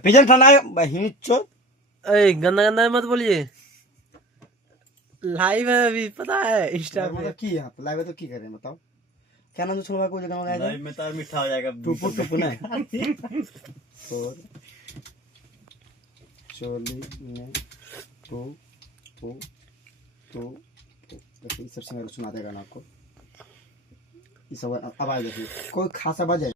पिजन ठंडा हिंचो। ए गंदा गंदा मत बोलिए, लाइव है अभी, पता है इंस्टा पे। मतलब की यहाँ लाइव है तो की करें बताओ, क्या नाम छोड़वा को जगह लगाया लाइव में तार मीठा हो जाएगा। टुपु टुपु ना और चोली में टू टू टू देखिए सब सिंगर सुना देगा ना आपको। ये सब आवाज देखिए, कोई खास आवाज है।